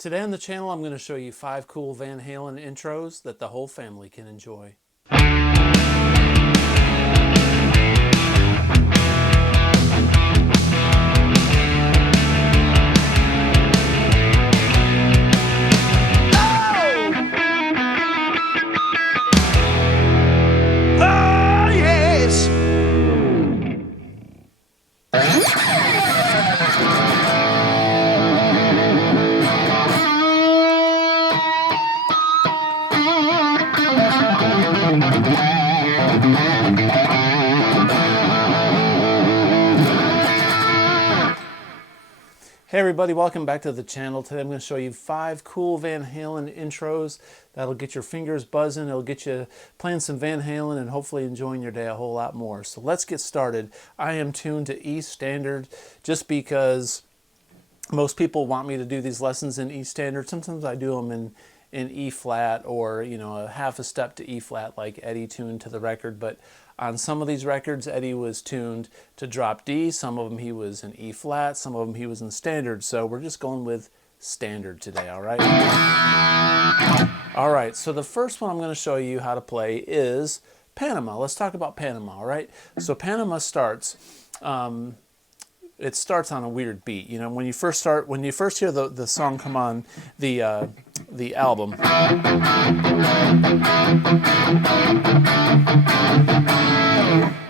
Today on the channel, I'm going to show you 5 cool Van Halen intros that the whole family can enjoy. Hey everybody, welcome back to the channel. Today I'm going to show you 5 cool Van Halen intros that'll get your fingers buzzing. It'll get you playing some Van Halen and hopefully enjoying your day a whole lot more. So let's get started. I am tuned to E standard just because most people want me to do these lessons in E standard. Sometimes I do them in E flat, or a half a step to E flat like Eddie tuned to the record. But on some of these records, Eddie was tuned to drop D. Some of them he was in E flat. Some of them he was in standard. So we're just going with standard today, all right? All right, so the first one I'm going to show you how to play is Panama. Let's talk about Panama, all right? So Panama starts, it starts on a weird beat. When you first hear the song come on the album,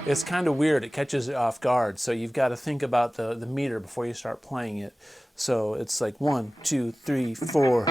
it's kind of weird. It catches you off guard. So you've got to think about the meter before you start playing it. So it's like 1, 2, 3, 4.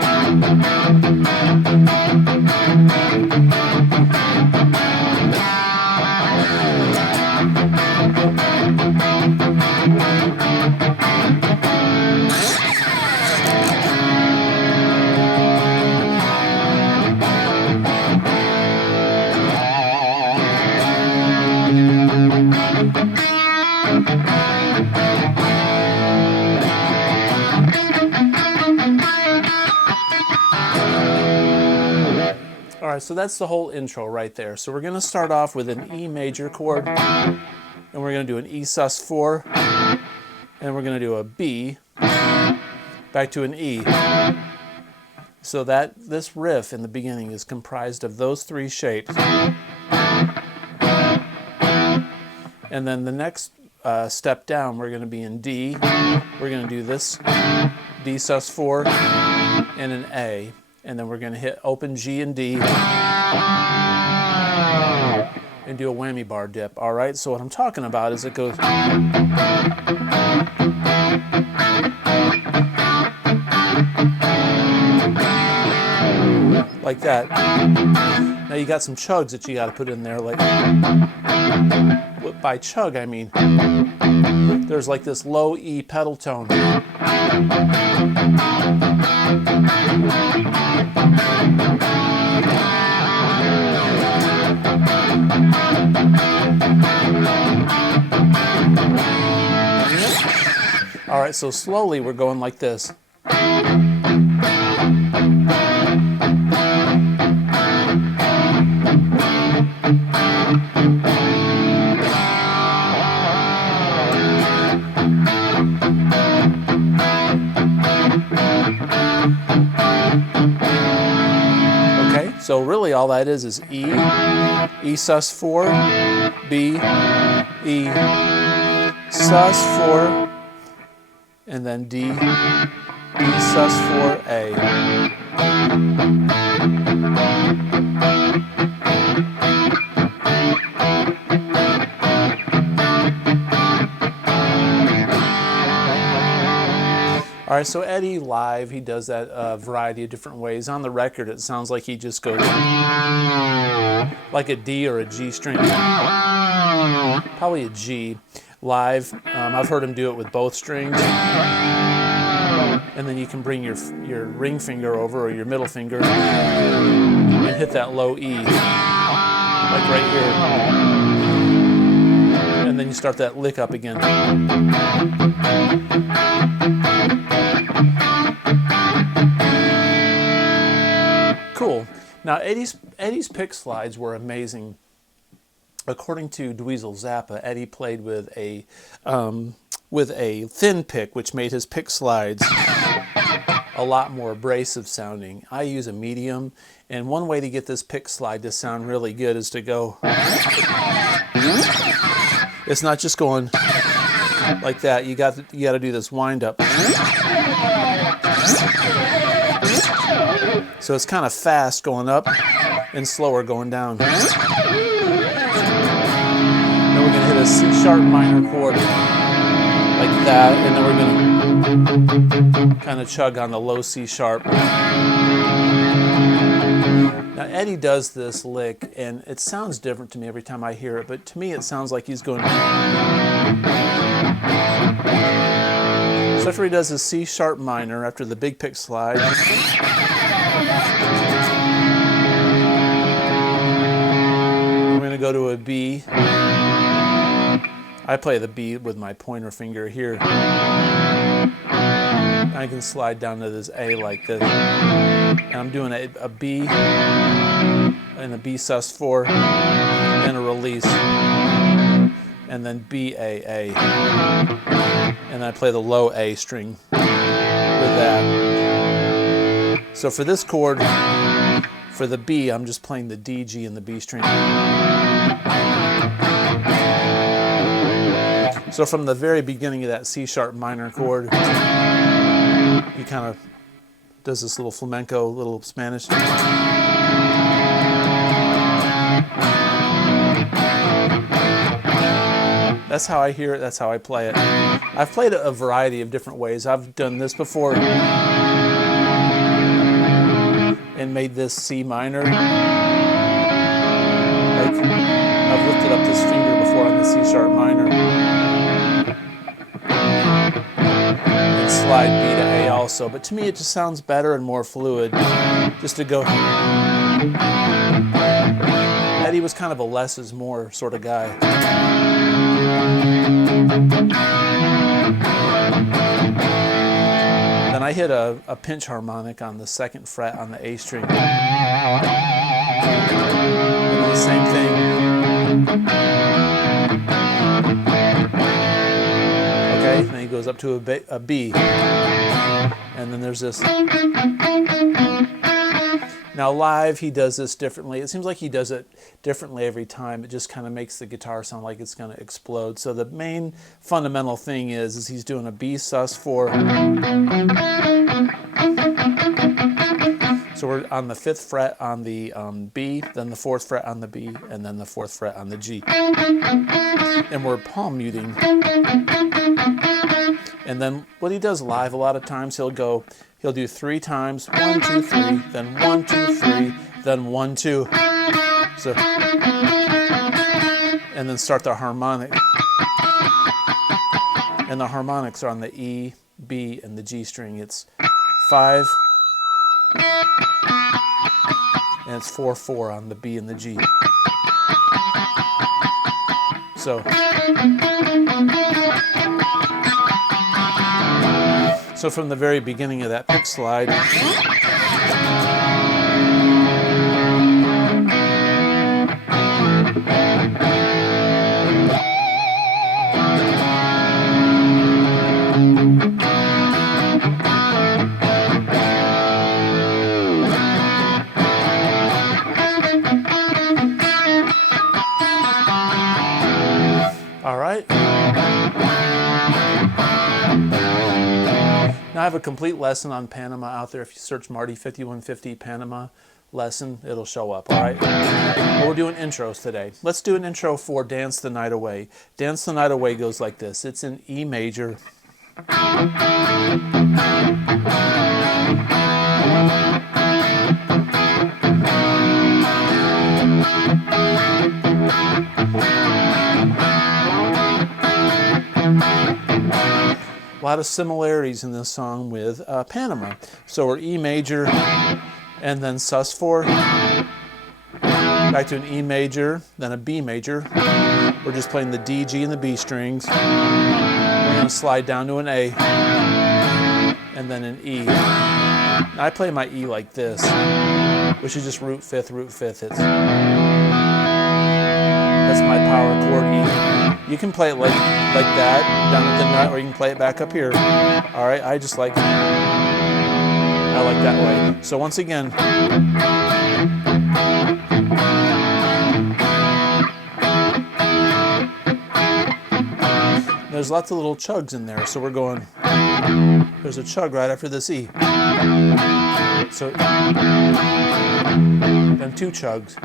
Alright, so that's the whole intro right there. So we're going to start off with an E major chord, and we're going to do an E sus4, and we're going to do a B, back to an E. So that this riff in the beginning is comprised of those 3 shapes. And then the next step down, we're going to be in D. We're going to do this D sus4 and an A. And then we're going to hit open G and D and do a whammy bar dip. All right, so what I'm talking about is it goes like that. Now you got some chugs that you got to put in there. Like, by chug I mean there's like this low E pedal tone. All right, so slowly we're going like this. Okay, so really all that is E, E sus4, B, E, sus4, and then D, D sus4, A. All right, so Eddie live, he does that a variety of different ways. On the record, it sounds like he just goes like a D or a G string. Probably a G. Live, I've heard him do it with both strings. And then you can bring your ring finger over, or your middle finger, and hit that low E, like right here. And then you start that lick up again. Cool. Now Eddie's pick slides were amazing. According to Dweezil Zappa, Eddie played with a thin pick, which made his pick slides a lot more abrasive sounding. I use a medium, and one way to get this pick slide to sound really good is to go. It's not just going like that. You got to do this wind up. So it's kind of fast going up and slower going down. Then we're going to hit a C sharp minor chord like that, and then we're going to kind of chug on the low C sharp. Now Eddie does this lick, and it sounds different to me every time I hear it, but to me it sounds like he's going. So after he does his C sharp minor, after the big pick slide, we're going to go to a B. I play the B with my pointer finger here. I can slide down to this A like this. And I'm doing a B and a B sus4 and a release. And then B, A. And I play the low A string with that. So for this chord, for the B, I'm just playing the D, G, and the B string. So from the very beginning of that C sharp minor chord, he kind of does this little flamenco, little Spanish. That's how I hear it, that's how I play it. I've played it a variety of different ways. I've done this before and made this C minor. Like, I've lifted up this finger before on the C sharp minor. And slide B to A also. But to me it just sounds better and more fluid just to go. Eddie was kind of a less is more sort of guy. Then I hit a pinch harmonic on the 2nd fret on the A string. And the same thing. Okay, then he goes up to a B. And then there's this. Now live, he does this differently. It seems like he does it differently every time. It just kind of makes the guitar sound like it's going to explode. So the main fundamental thing is he's doing a B sus4. So we're on the 5th fret on the B, then the 4th fret on the B, and then the 4th fret on the G. And we're palm muting. And then what he does live a lot of times, he'll do 3 times, 1, 2, 3, then 1, 2, 3, then 1, 2. So, and then start the harmonic. And the harmonics are on the E, B, and the G string. It's 5, and it's 4, 4 on the B and the G. So from the very beginning of that pick slide, all right. Now I have a complete lesson on Panama out there. If you search Marty 5150 Panama lesson, it'll show up, all right? But we're doing intros today. Let's do an intro for Dance the Night Away. Dance the Night Away goes like this. It's in E major. A lot of similarities in this song with Panama. So we're E major and then sus4, back to an E major, then a B major. We're just playing the D, G, and the B strings. We're going to slide down to an A and then an E. Now I play my E like this, which is just root fifth, root fifth. That's my power chord E. You can play it like that, down at the nut, or you can play it back up here. All right, I just like. I like that way. So once again, there's lots of little chugs in there, so we're going, there's a chug right after this E. So then two chugs.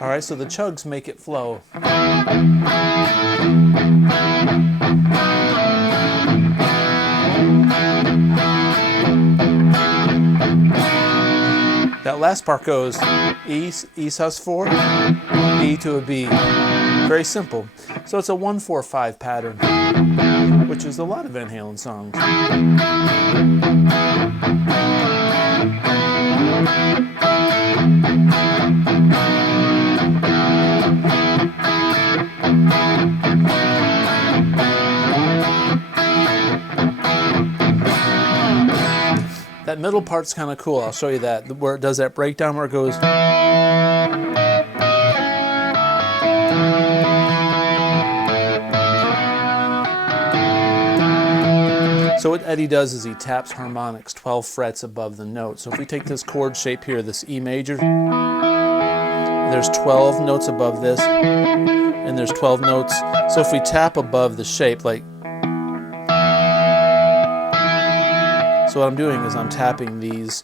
All right, so the chugs make it flow. That last part goes E sus4, E to a B. Very simple. So it's a 1-4-5 pattern, which is a lot of Van Halen songs. That middle part's kind of cool. I'll show you that, where it does that breakdown where it goes. So what Eddie does is he taps harmonics 12 frets above the note. So if we take this chord shape here, this E major, there's 12 notes above this, and there's 12 notes. So if we tap above the shape, like, so what I'm doing is I'm tapping these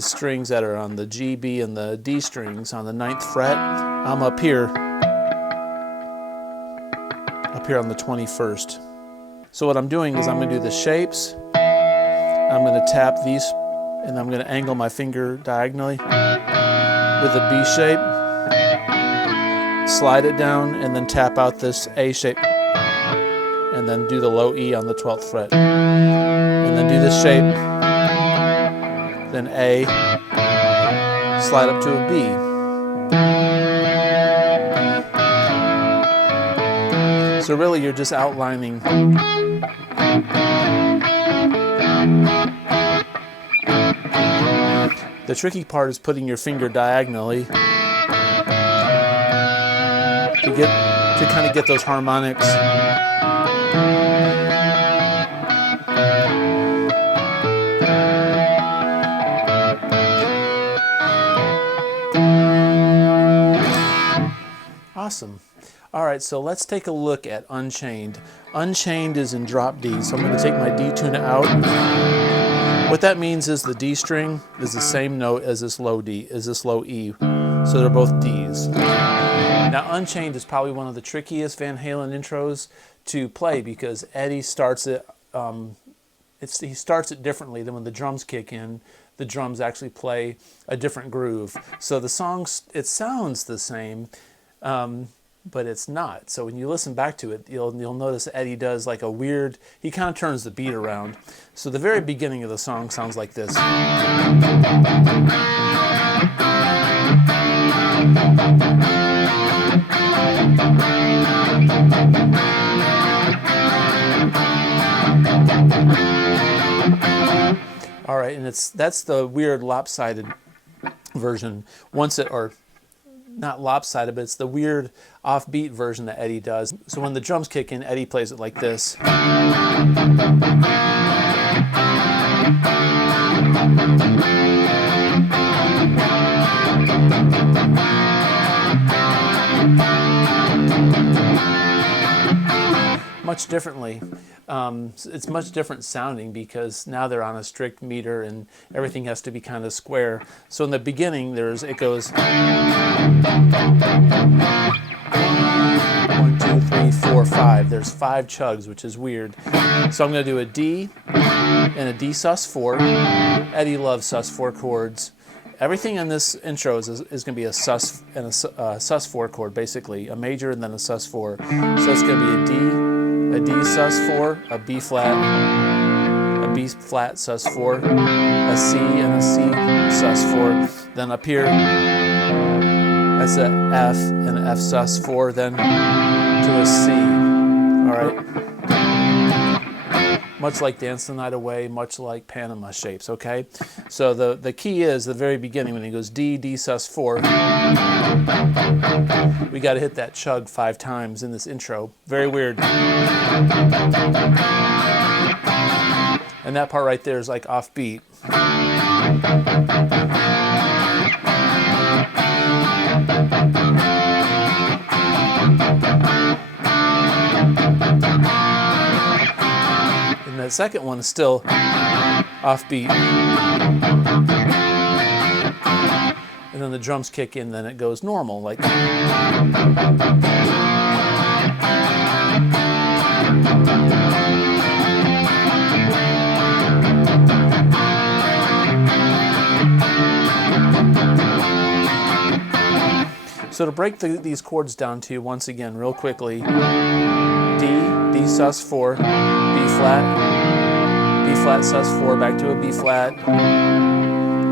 strings that are on the G, B, and the D strings on the 9th fret. I'm up here on the 21st. So what I'm doing is I'm going to do the shapes. I'm going to tap these, and I'm going to angle my finger diagonally with a B shape, slide it down, and then tap out this A shape, and then do the low E on the 12th fret. And then do this shape, then A, slide up to a B. So really you're just outlining the tricky part is putting your finger diagonally to kind of get those harmonics. Awesome. All right, so let's take a look at Unchained. Unchained is in drop D, so I'm going to take my D tuner out. What that means is the D string is the same note as this low D, as this low E. So they're both Ds. Now Unchained is probably one of the trickiest Van Halen intros to play because Eddie starts it, he starts it differently than when the drums kick in. The drums actually play a different groove. So the song, it sounds the same, but it's not. So when you listen back to it, you'll notice that Eddie does like a weird, he kind of turns the beat around. So the very beginning of the song sounds like this. All right, and that's the weird lopsided version. Or not lopsided, but it's the weird offbeat version that Eddie does. So when the drums kick in, Eddie plays it like this. Much differently. It's much different sounding because now they're on a strict meter and everything has to be kind of square. So in the beginning, it goes 1, 2, 3, 4, 5. There's 5 chugs, which is weird. So I'm going to do a D and a D sus4. Eddie loves sus4 chords. Everything in this intro is going to be a sus and a sus4 chord, basically a major and then a sus4. So it's going to be a D sus4, a B flat sus4, a C and a C sus4. Then up here, that's a F and an F sus4, then to a C. All right. much like Dance the Night Away, much like Panama shapes, okay? So the key is the very beginning when he goes D, D sus4. We got to hit that chug 5 times in this intro. Very weird. And that part right there is like offbeat. And that second one is still offbeat. And then the drums kick in, then it goes normal, like. So to break these chords down to you once again, real quickly, D, D sus4, B flat sus4, back to a B flat.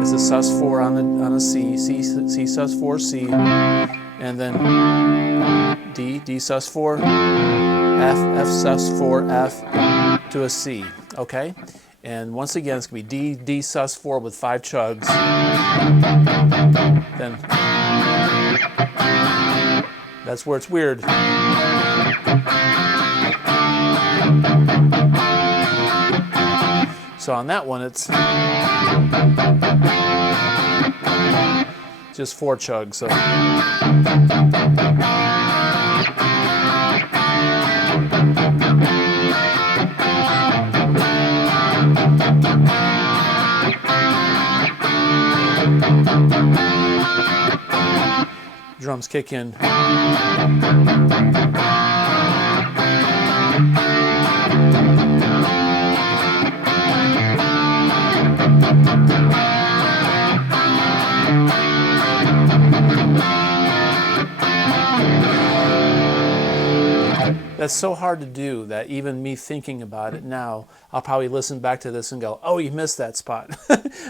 It's a sus4 on a C, C sus4, C, and then D, D sus4, F, F sus4, F to a C, okay? And once again, it's going to be D, D sus4 with 5 chugs. Then that's where it's weird. So on that one, it's just 4 chugs. So. Drums kick in. That's so hard to do that even me thinking about it now, I'll probably listen back to this and go, oh, you missed that spot.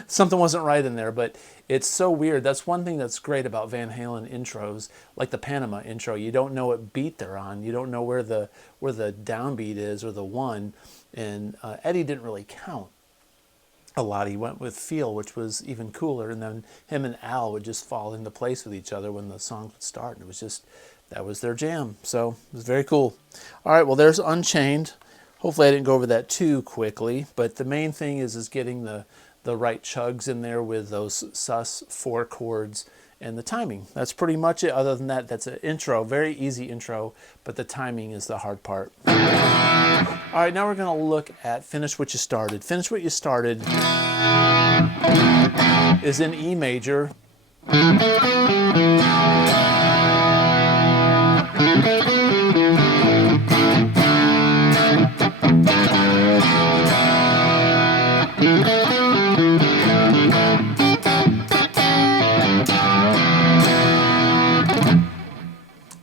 Something wasn't right in there, but it's so weird. That's one thing that's great about Van Halen intros, like the Panama intro. You don't know what beat they're on. You don't know where the downbeat is or the one. And Eddie didn't really count a lot. He went with feel, which was even cooler. And then him and Al would just fall into place with each other when the songs would start. And it was just, that was their jam. So it was very cool. All right, well, there's Unchained. Hopefully I didn't go over that too quickly, but the main thing is getting the right chugs in there with those sus4 chords and the timing. That's pretty much it. Other than that, that's an intro, very easy intro, but the timing is the hard part. All right, now we're going to look at Finish What You Started. Finish What You Started is in E major.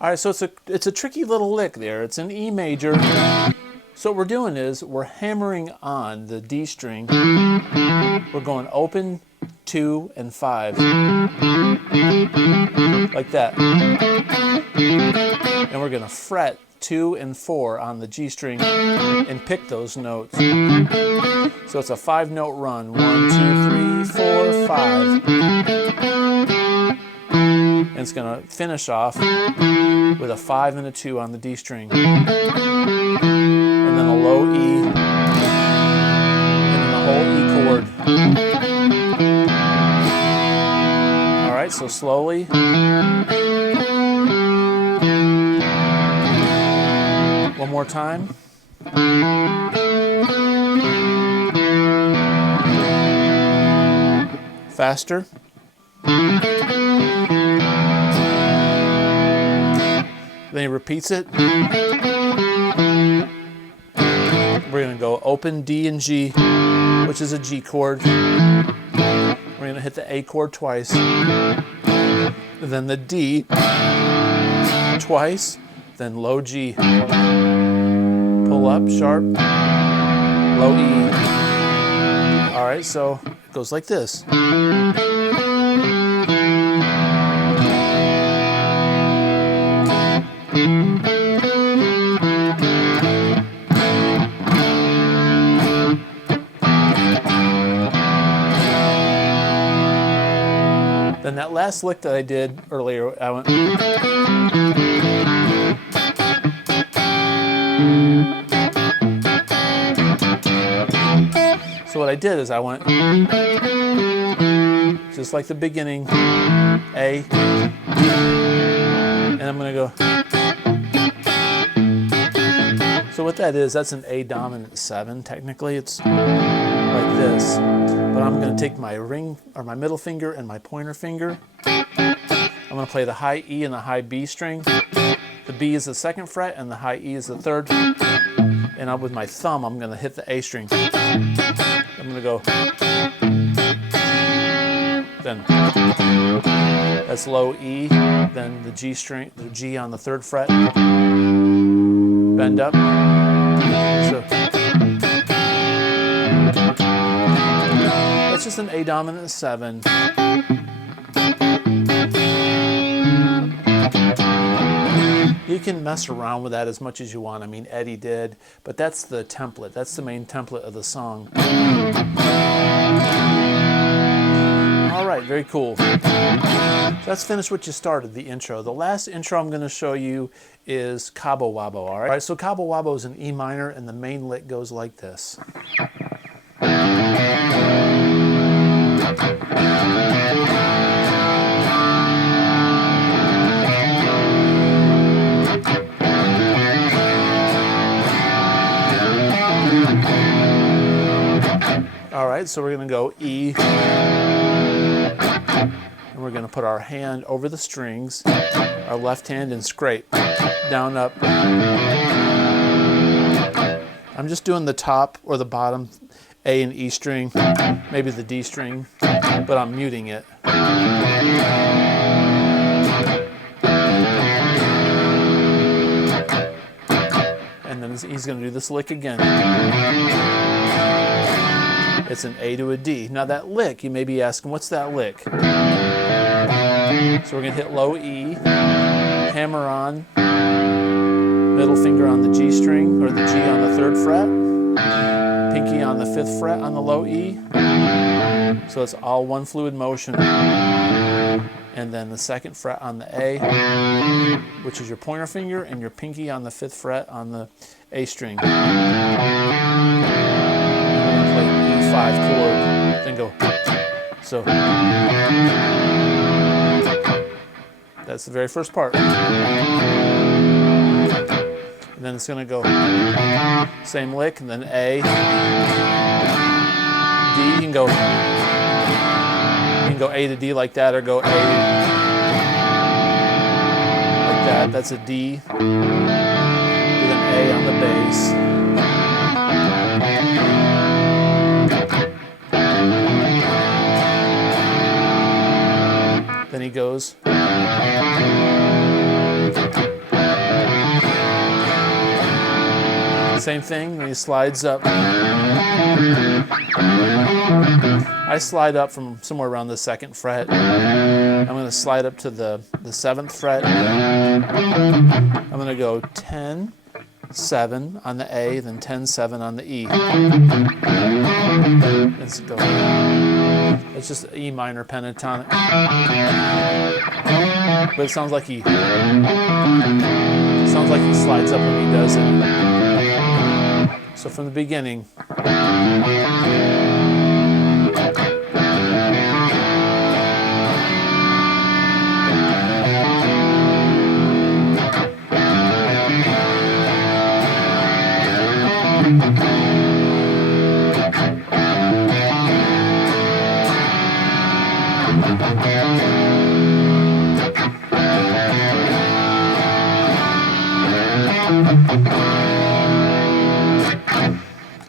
All right, so it's a tricky little lick there. It's an E major. So what we're doing is we're hammering on the D string. We're going open, 2, and 5. Like that. And we're going to fret 2 and 4 on the G string and pick those notes. So it's a 5-note run. 1, 2, 3, 4, 5. And it's going to finish off with a 5 and a 2 on the D string. And then a low E. And then the whole E chord. All right, so slowly. One more time. Faster. Then he repeats it. We're going to go open D and G, which is a G chord. We're going to hit the A chord twice. And then the D twice. Then low G. Pull up, sharp, low E. All right, so it goes like this. that last lick that I did earlier, I went. So what I did is I went just like the beginning, A, and I'm going to go. So what that is, that's an A dominant 7. Technically, it's like this. But I'm going to take my ring, or my middle finger, and my pointer finger. I'm going to play the high E and the high B string. The B is the 2nd fret, and the high E is the 3rd. And with my thumb, I'm going to hit the A string. I'm going to go. Then that's low E. Then the G string, the G on the 3rd fret. Bend up. So that's just an A dominant 7. You can mess around with that as much as you want. I mean, Eddie did, but that's the template. That's the main template of the song. All right, very cool. So that's finished what you started, the intro. The last intro I'm going to show you is Cabo Wabo, all right? So Cabo Wabo is an E minor, and the main lick goes like this. All right, so we're going to go E, and we're going to put our hand over the strings, our left hand, and scrape down, up. I'm just doing the top or the bottom A and E string, maybe the D string, but I'm muting it. And then he's going to do this lick again. It's an A to a D. Now that lick, you may be asking, what's that lick? So we're going to hit low E, hammer on, middle finger on the G string, or the G on the 3rd fret, pinky on the 5th fret on the low E. So it's all one fluid motion. And then the 2nd fret on the A, which is your pointer finger, and your pinky on the 5th fret on the A string. Play E5 chord, then go. So that's the very first part. And then it's going to go same lick, and then A, D. You can go A to D like that, or go A like that. That's a D with an A on the bass. Then he goes. Same thing when he slides up. I slide up from somewhere around the 2nd fret. I'm going to slide up to the 7th fret. I'm going to go 10, 7 on the A, then 10, 7 on the E. Let's go. It's just E minor pentatonic. But it sounds like he slides up when he does it. So from the beginning.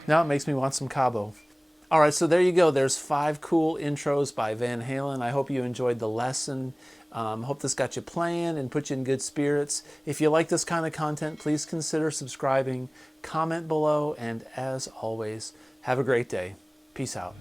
Now it makes me want some Cabo. All right, so there you go. There's 5 cool intros by Van Halen. I hope you enjoyed the lesson. Hope this got you playing and put you in good spirits. If you like this kind of content, please consider subscribing, comment below, and as always, have a great day. Peace out.